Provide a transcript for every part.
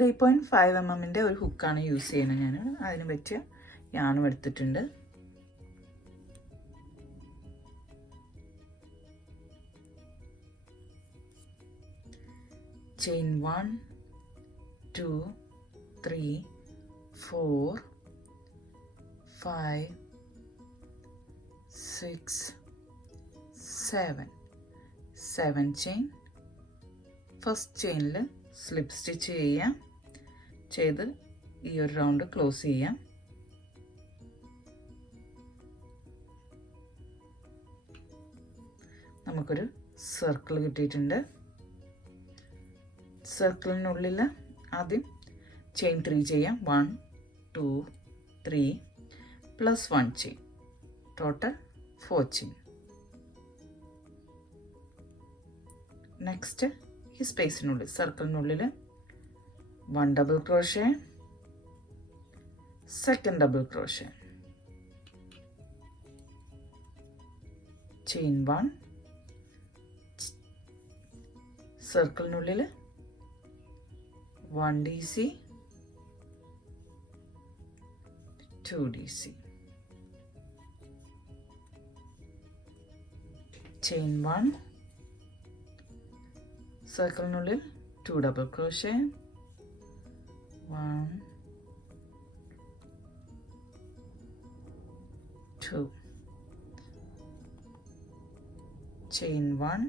3.5 mm ഒരു ഹുക്കാണ് use ചെയ്യുന്നത് ഞാൻ. അതിന് പറ്റിയ യാണും എടുത്തിട്ടുണ്ട്. Chain 1 2 3 4 5 6 7 chain. ഫസ്റ്റ് ചെയിനിൽ സ്ലിപ്പ് സ്റ്റിച്ച് ചെയ്യാം. ചെയ്ത് ഈ ഒരു റൗണ്ട് ക്ലോസ് ചെയ്യാം. നമുക്കൊരു സർക്കിൾ കിട്ടിയിട്ടുണ്ട്. സർക്കിളിനുള്ളിൽ ആദ്യം ചെയിൻ 3 ചെയ്യാം. 1 2 3 plus 1 chain, total 4 chain. Next ഈ സ്പേസിനുള്ളിൽ സർക്കിളിനുള്ളിൽ 1 double crochet, second double crochet, chain 1, സർക്കിളിനുള്ളിൽ 1 DC 2 DC, chain 1, സർക്കിളിനുള്ളിൽ 2 double crochet, 1 2, chain 1,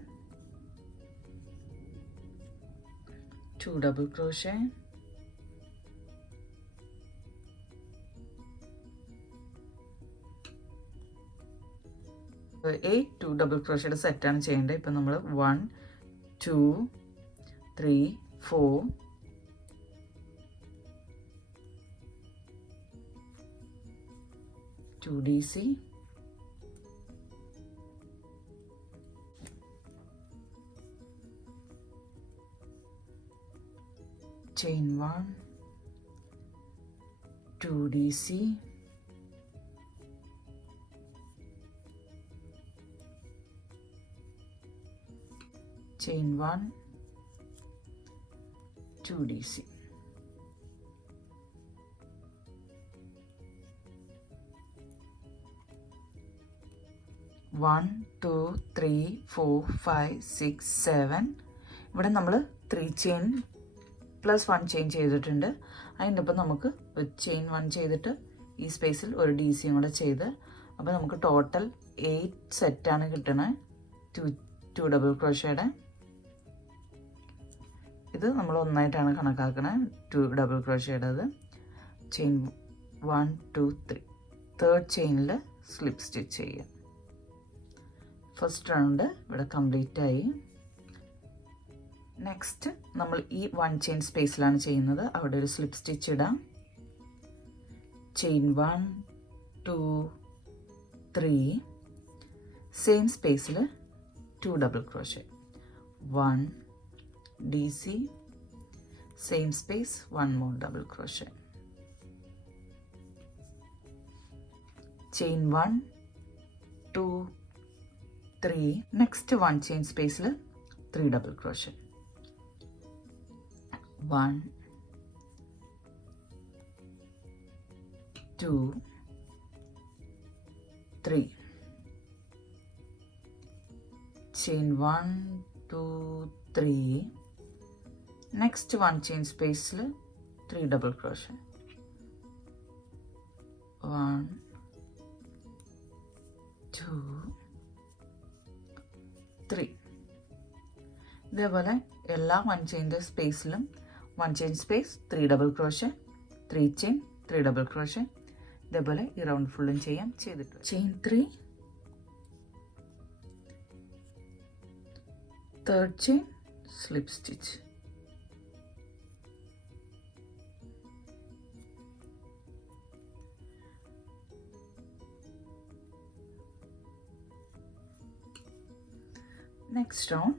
2 double crochet, 2 double crochet set ആണ് ചെയ്യേണ്ടത്. ഇപ്പം നമ്മൾ 1 2 3 4 2 DC, chain 1, 2 DC, chain 1, 2 DC, 1 2 3 4 5 6 7. ഇവിടെ നമ്മൾ 3 ചെയിൻ പ്ലസ് 1 ചെയിൻ ചെയ്തിട്ടുണ്ട്. അതിൻ്റെ ഒപ്പം നമുക്ക് ചെയിൻ 1 ചെയ്തിട്ട് ഈ സ്പേസിൽ ഒരു ഡി സിയും കൂടെ ചെയ്ത്, അപ്പോൾ നമുക്ക് ടോട്ടൽ 8 സെറ്റാണ് കിട്ടണത്. 2 ഡബിൾ ക്രോഷയുടെ ഇത് നമ്മൾ ഒന്നായിട്ടാണ് കണക്കാക്കണത്. 2 ഡബിൾ ക്രോഷയുടേത് ചെയിൻ 1 2 3, തേർഡ് ചെയിനിൽ സ്ലിപ്പ് സ്റ്റിച്ച് ചെയ്യുക. ഫസ്റ്റ് റൗണ്ട് ഇവിടെ കംപ്ലീറ്റ് ആയി. നെക്സ്റ്റ് നമ്മൾ ഈ 1 ചെയിൻ സ്പേസിലാണ് ചെയ്യുന്നത്. അവിടെ ഒരു സ്ലിപ്പ് സ്റ്റിച്ച് ഇടാം. ചെയിൻ 1 2 3, സെയിം സ്പേസിൽ 2 double crochet, 1 DC, same space 1 more double crochet, chain 1 2 3, next 1 chain സ്പേസിൽ 3 double crochet, 1 2 3, chain 1 2 3, next 1 chain space 3 double crochet, 1 2 3. ഇതേപോലെ എല്ലാ 1 ചെയിൻ്റെ സ്പേസിലും 1 chain space 3 double crochet, 3 chain 3 double crochet. ഇതേപോലെ ഈ റൗണ്ട് ഫുള്ളും ചെയ്യാം. ചെയ്തിട്ട് chain 3, third chain slip stitch, next round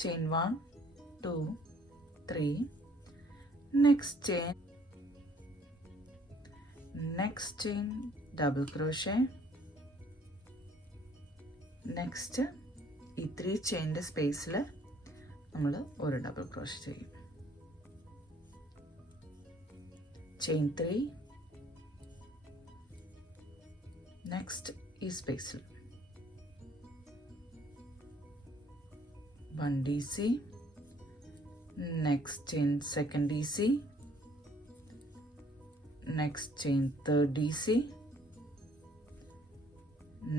chain 1 2 3, next chain double crochet, next ഈ 3 ചെയിൻ്റെ സ്പേസിൽ നമ്മൾ ഒരു ഡബിൾ ക്രോഷേ ചെയ്യും. chain 3, next ഈ സ്പേസിൽ 1 DC, next chain second DC, next chain third DC,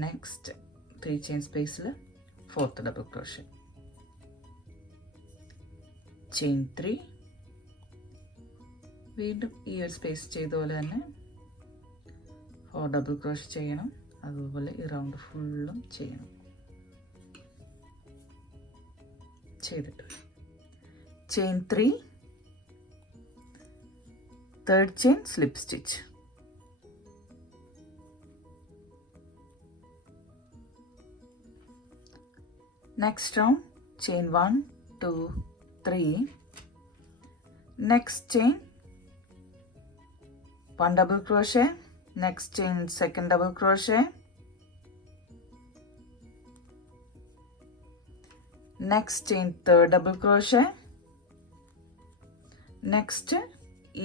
next 3 chain space la fourth double crochet, chain 3, വീണ്ടും ഈ ഒരു സ്പേസ് ചെയ്ത പോലെ തന്നെ 4 ഡബിൾ ക്രോഷേ ചെയ്യണം. അതുപോലെ ഈ റൗണ്ട് ഫുള്ളും ചെയ്യണം. ചെയ്തിട്ട് chain 3, third chain slip stitch, next round chain 1 2 3, next chain 1 double crochet, next chain second double crochet, next chain third double crochet, next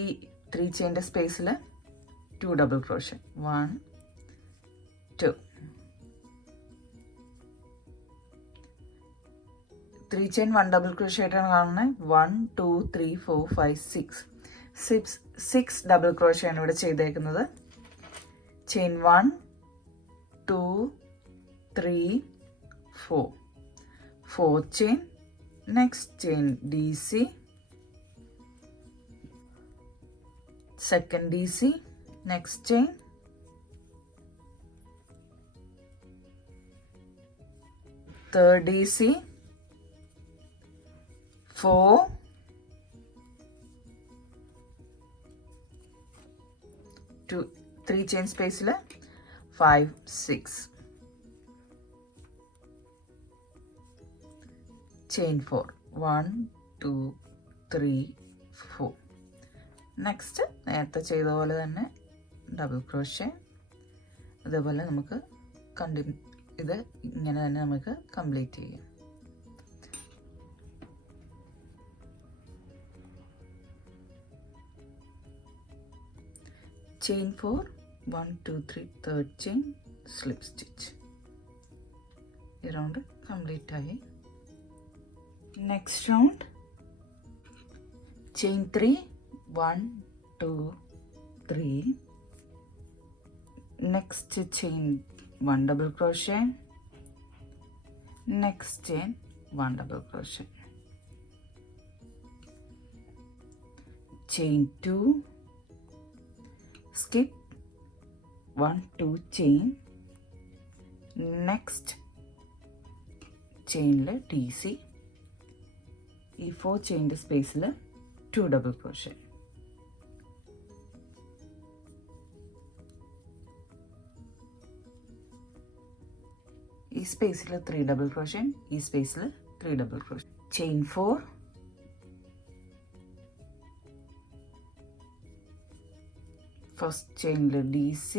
ഈ 3 chain space ൽ 2 double crochet, 1 2, 3 chain 1 double crochet ആയിട്ടാണ് കാണുന്നത്. 1 2 3 4 5 6 double crochet ആണ് ഇവിടെ ചെയ്തേക്കുന്നത്. Chain 1 2 3 4 chain, next chain DC, second DC, next chain, third DC, 4 2 3 chain space la 5 6, chain 4 1 2 3 4, next നേരത്തെ ചെയ്ത പോലെ തന്നെ ഡബിൾ ക്രോഷേ. അതേപോലെ നമുക്ക് ഇത് ഇങ്ങനെ തന്നെ നമുക്ക് കംപ്ലീറ്റ് ചെയ്യാം. chain 4 1 2 3 third chain slip stitch. ഈ റൗണ്ട് കംപ്ലീറ്റ് ആയി. Next round chain 3 1 2 3, next chain 1 double crochet, next chain 1 double crochet, chain 2, skip 1 2 chain, next chain le DC, ഈ 4 chain space le 2 double crochet, ഈ സ്പേസിൽ 3 double crochet, ഈ സ്പേസിൽ 3 double crochet, chain 4, first ചെയിനിൽ DC,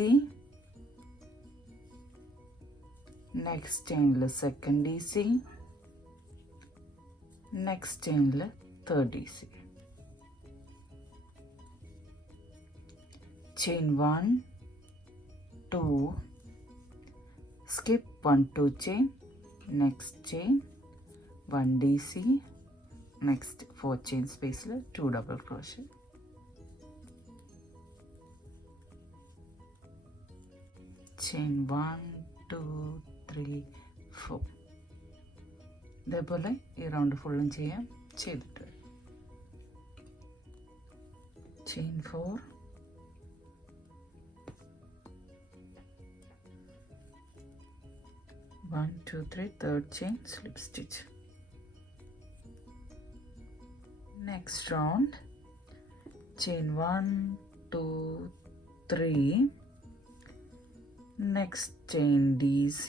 next ചെയിനിൽ second DC, next ചെയിനിൽ third DC, chain 1 2, skip 1 2 chain, next chain 1 DC, next 4 chain space le 2 double crochet, chain 1 2 3 4. ഇതേപോലെ ഈ round ഫുള്ളും ചെയ്യാം. ചെയ്തിട്ട് chain 4 1 2 3 third chain slip stitch. Next round chain 1 2 3, next chain DC,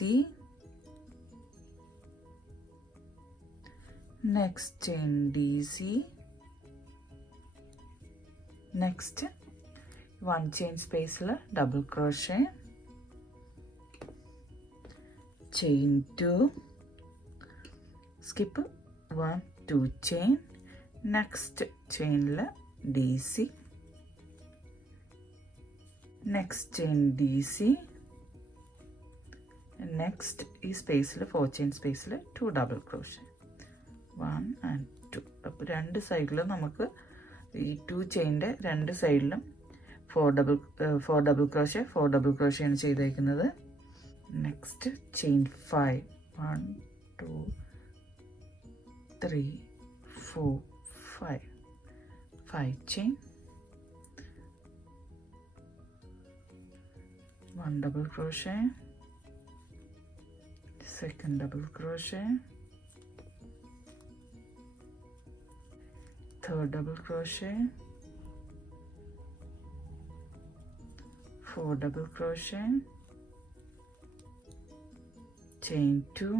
next chain DC, next 1 chain space la double crochet, chain 2, skip 1 2 chain, next chain la DC, next chain DC, next ഈ സ്പേസിൽ 4 chain സ്പേസിൽ 2 double crochet, 1 and 2. അപ്പോൾ രണ്ട് സൈഡിലും നമുക്ക് ഈ 2 ചെയിൻ്റെ രണ്ട് സൈഡിലും 4 ഡബിൾ ക്രോഷ്യ 4 ഡബിൾ ക്രോഷ്യാണ് ചെയ്തേക്കുന്നത്. Next chain 5, 1 2 3 4 5 chain, 1 double crochet, second double crochet, third double crochet, 4 double crochet, chain 2,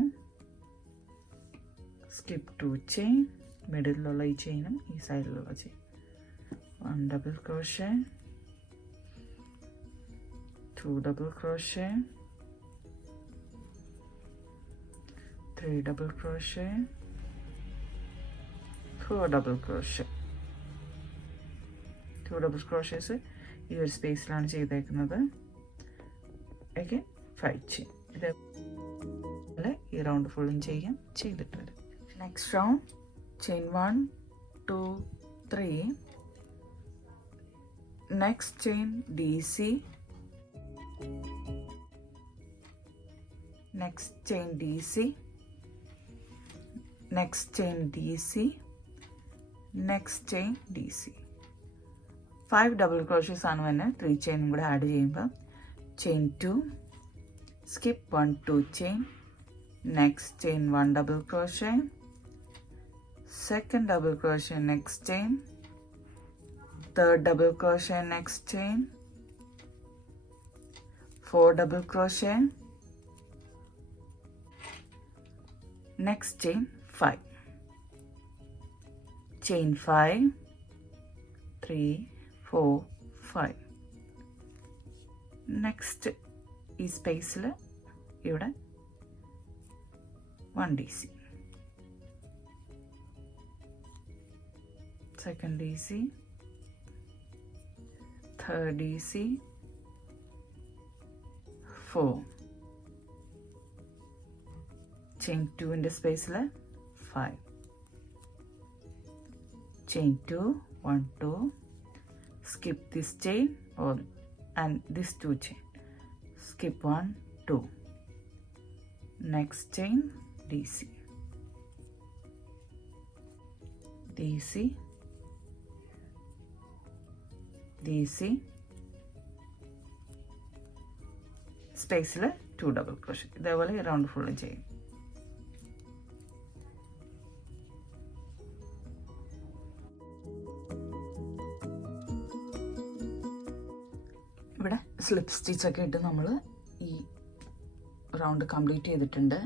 skip 2 chain, middle ഉള്ള ഈ ചെയിനും ഈ സൈഡിലുള്ള chain, 1 double crochet, 2 double crochet, 3 double crochet, 4 double crochet. 2 double crochets ഈ ഒരു സ്പേസിലാണ് ചെയ്തേക്കുന്നത്. Again 5 chain. ഇതേപോലെ ഈ റൗണ്ട് ഫുള്ളും ചെയ്തിട്ട് വരും. Next round chain 1 2 3, next chain DC, next chain DC, next chain DC, next chain DC. 5 double crochets ആണ് വന്നെ. 3 ചെയിൻ കൂടെ ആഡ് ചെയ്യുമ്പോൾ chain 2, skip 1 2 chain, next chain 1 double crochet, second double crochet next chain, third double crochet next chain, 4 double crochet, next chain 5, chain 5, 3 4 5, next ഈ സ്പേസിൽ ഇവിടെ 1 DC, second DC, third DC, 4, chain 2 in the space 5, chain 2 1 2, skip this chain and this 2 chain, skip 1 2, next chain DC, DC, DC, സ്പേസിൽ 2 double crochet. ഇതേപോലെ round ഫുള്ളും ചെയ്യും. ഇവിടെ slip സ്റ്റിച്ചൊക്കെ ഇട്ട് നമ്മൾ ഈ റൗണ്ട് കംപ്ലീറ്റ് ചെയ്തിട്ടുണ്ട്.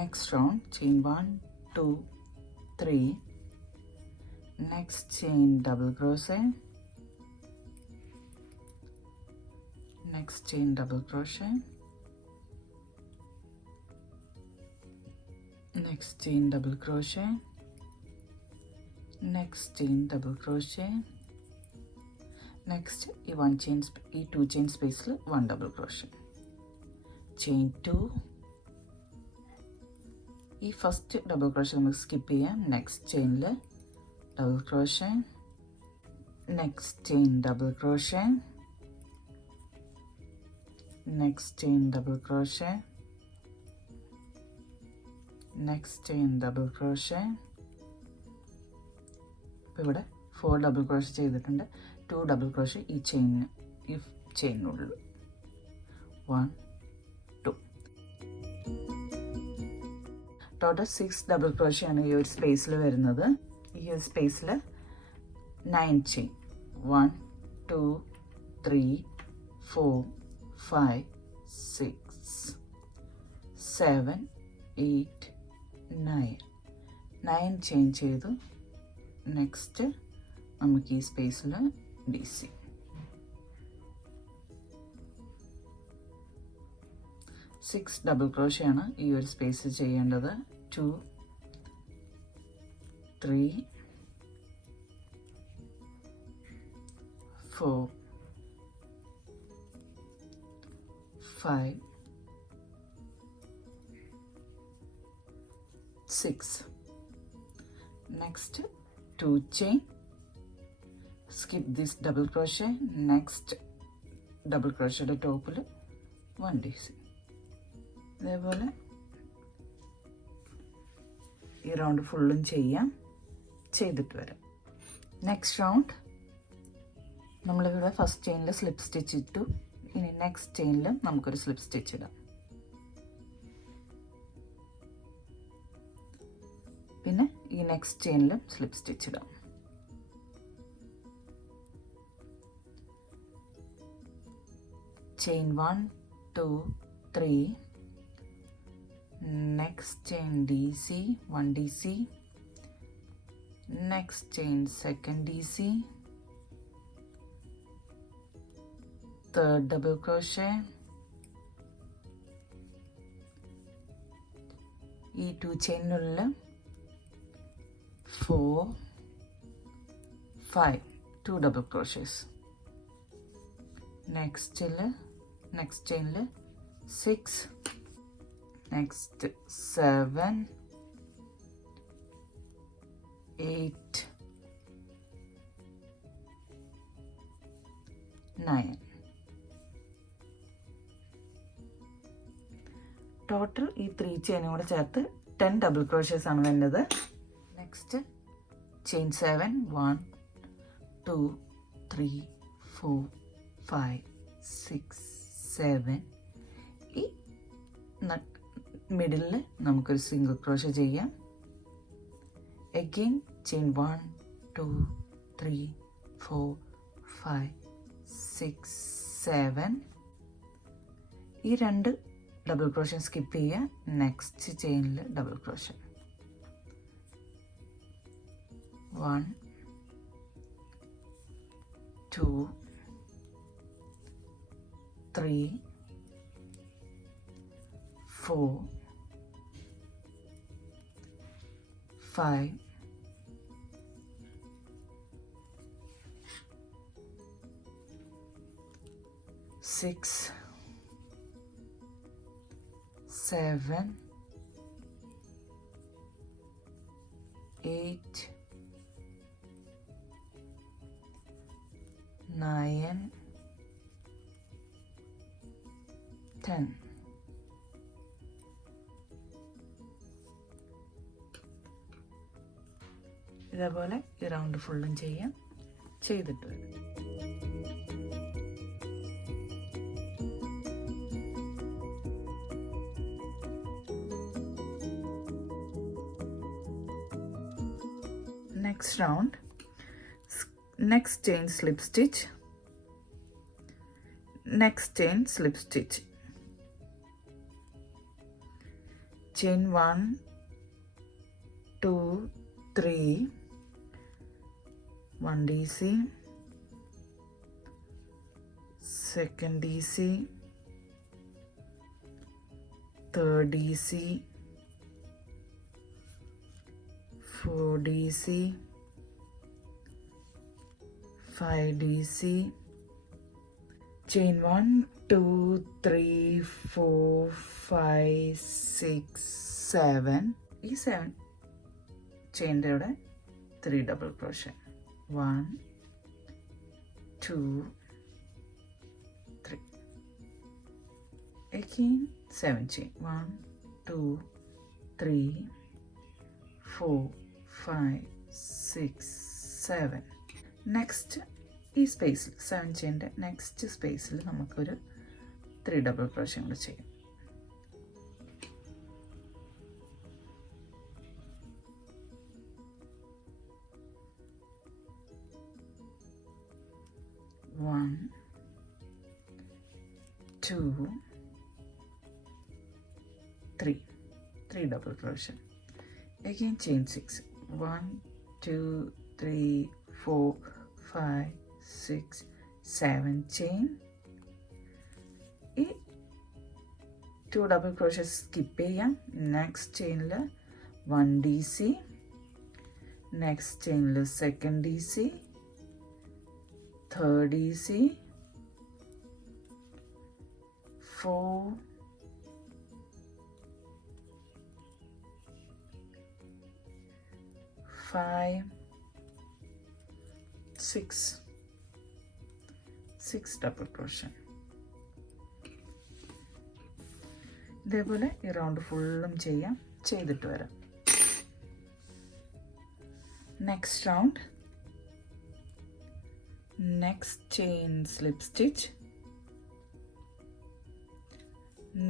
Next round chain 1 2 3, next chain double crochet, next chain double crochet, next chain double crochet, next chain double crochet, next ഈ 1 chain ഈ 2 chain സ്പേസിൽ 1 double crochet, chain 2, ഈ ഫസ്റ്റ് ഡബിൾ ക്രോഷ്യ നമുക്ക് skip ചെയ്യാം. Next ചെയിനിൽ double crochet, next chain double crochet, next chain double crochet, next chain double crochet. ഇപ്പോൾ ഇവിടെ 4 double crochet ചെയ്തിട്ടുണ്ട്. 2 ഡബിൾ ക്രോഷ്യ ഈ ചെയിനുള്ളിൽ 1 2, ടോട്ടൽ 6 ഡബിൾ ക്രോഷ്യ ആണ് ഈ ഒരു സ്പേസിൽ വരുന്നത്. ഈ ഒരു സ്പേസിൽ 9 ചെയിൻ 1 2 3 4 5 6 7 8 9 ചെയിൻ ചെയ്തു. നെക്സ്റ്റ് നമുക്ക് ഈ സ്പേസിൽ DC, 6 ഡബിൾ ക്രോഷ്യ ആണ് ഈ ഒരു സ്പേസിൽ ചെയ്യേണ്ടത്. 2 3 4 5 6. Next 2 chain, skip this double crochet, next double crochet the top 1 DC. ഇതേപോലെ ഈ റൗണ്ട് ഫുള്ളും ചെയ്തിട്ട് വരാം. നെക്സ്റ്റ് റൗണ്ട് നമ്മളിവിടെ ഫസ്റ്റ് ചെയിനിൽ സ്ലിപ്പ് സ്റ്റിച്ച് ഇട്ടു. ഇനി നെക്സ്റ്റ് ചെയിനിൽ നമുക്കൊരു സ്ലിപ്പ് സ്റ്റിച്ച് ഇടാം. പിന്നെ ഈ നെക്സ്റ്റ് ചെയിനിലും സ്ലിപ്പ് സ്റ്റിച്ച് ഇടാം. Chain 1 2 3, next chain DC 1 DC, next chain second DC, third double crochet, ഈ 2 ചെയിനുള്ള 4 5 2 double crochets, next chain 6, next 7 8 9. Total ഈ 3 ചെയിനും കൂടെ ചേർത്ത് 10 ഡബിൾ ക്രോഷേസ് ആണ് വരുന്നത്. Next chain 7 1 2 3 4 5 6 7. ഈ മിഡിലിൽ നമുക്കൊരു സിംഗിൾ ക്രോഷേ ചെയ്യാം. Again chain 1 2 3 4 5 6 7. ഈ 2 ഡബിൾ ക്രോഷേ സ്കിപ്പ് ചെയ്യുക. നെക്സ്റ്റ് ചെയിനിൽ ഡബിൾ ക്രോഷേ 1 2 3 4 5 6 7 8 9 10. ഇതേപോലെ ഈ റൗണ്ട് ഫുള്ളും ചെയ്തിട്ട് വരും. Next round, next chain slip stitch, next chain slip stitch, chain 1 2 3 1 DC, second DC, third DC, 4 DC, 5 DC, chain 1 2 3 4 5 6 7. ഈ 7 ചെയിൻ്റെ ഇവിടെ 3 double crochet 1 2 3. again 7 chain 1 2 3 4 5 6 7. Next ഈ സ്പേസിൽ 7 ചെയിൻ്റെ നെക്സ്റ്റ് സ്പേസിൽ നമുക്കൊരു 3 ഡബിൾ ക്രോഷേ കൂടെ ചെയ്യാം. One, 2 3 double crochet. Again chain 6 1 2 3 4 5 6 7 chain. ഈ 2 double crochet skip ചെയ്യാം. നെക്സ്റ്റ് ചെയിനിൽ 1 DC, നെക്സ്റ്റ് ചെയിനിൽ second DC, third DC, 4 5 6 double crochet. ഇതേപോലെ ഈ റൗണ്ട് ഫുള്ളും ചെയ്തിട്ട് വരാം. Next round next chain slip stitch,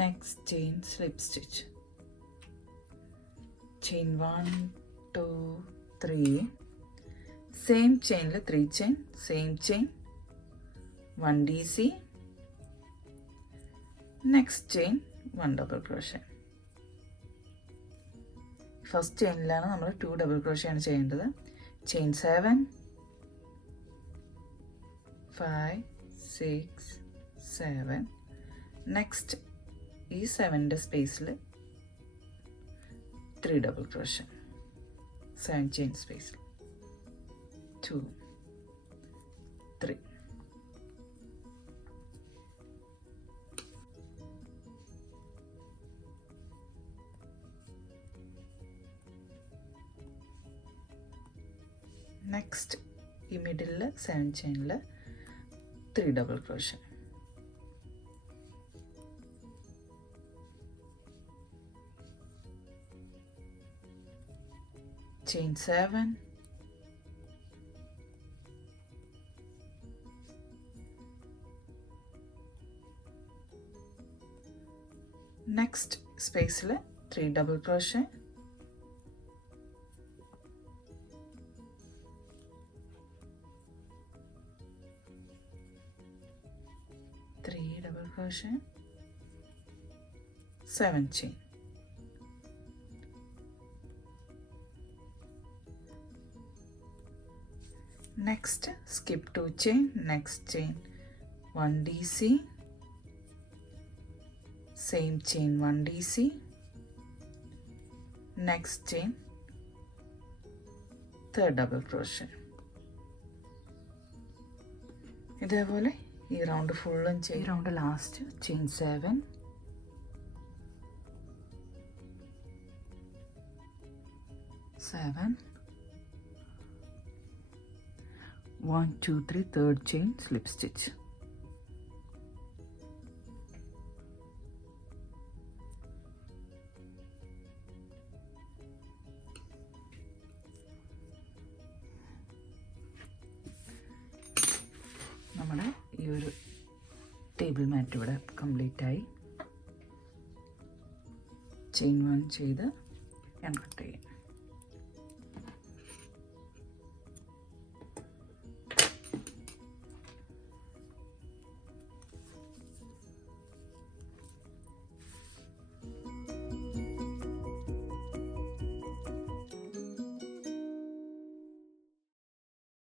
next chain slip stitch, chain 1 2 3, same ചെയിനിൽ 3 chain, same chain 1 DC, next chain 1 double crochet. First ചെയിനിലാണ് നമ്മൾ 2 ഡബിൾ ക്രോഷ്യ ആണ് ചെയ്യേണ്ടത്. ചെയിൻ 7 5 6 7, നെക്സ്റ്റ് ഈ 7ൻ്റെ സ്പേസിൽ 3 ഡബിൾ ക്രോഷ്യ, 7 ചെയിൻ സ്പേസിൽ 2 3. നെക്സ്റ്റ് ഈ മിഡിലിൽ 7 ചെയിനിൽ 3 ഡബിൾ ക്രോഷ്യ. ചെയിൻ 7 നെക്സ്റ്റ് സ്പേസിൽ 3 double crochet, 3 double crochet, 7 chain. Next skip 2 chain, next chain 1 DC, same chain 1 DC, next chain, third double crochet. ഇതേപോലെ ഈ round ഫുള്ളും ചെയ്യും. ഈ round last chain 7, 1 2 3 third chain slip stitch. നമ്മുടെ ഈ ഒരു table മാറ്റ് ഇവിടെ കംപ്ലീറ്റ് ആയി. ചെയിൻ 1 ചെയ്ത് ഞാൻ കട്ട് ചെയ്യാം.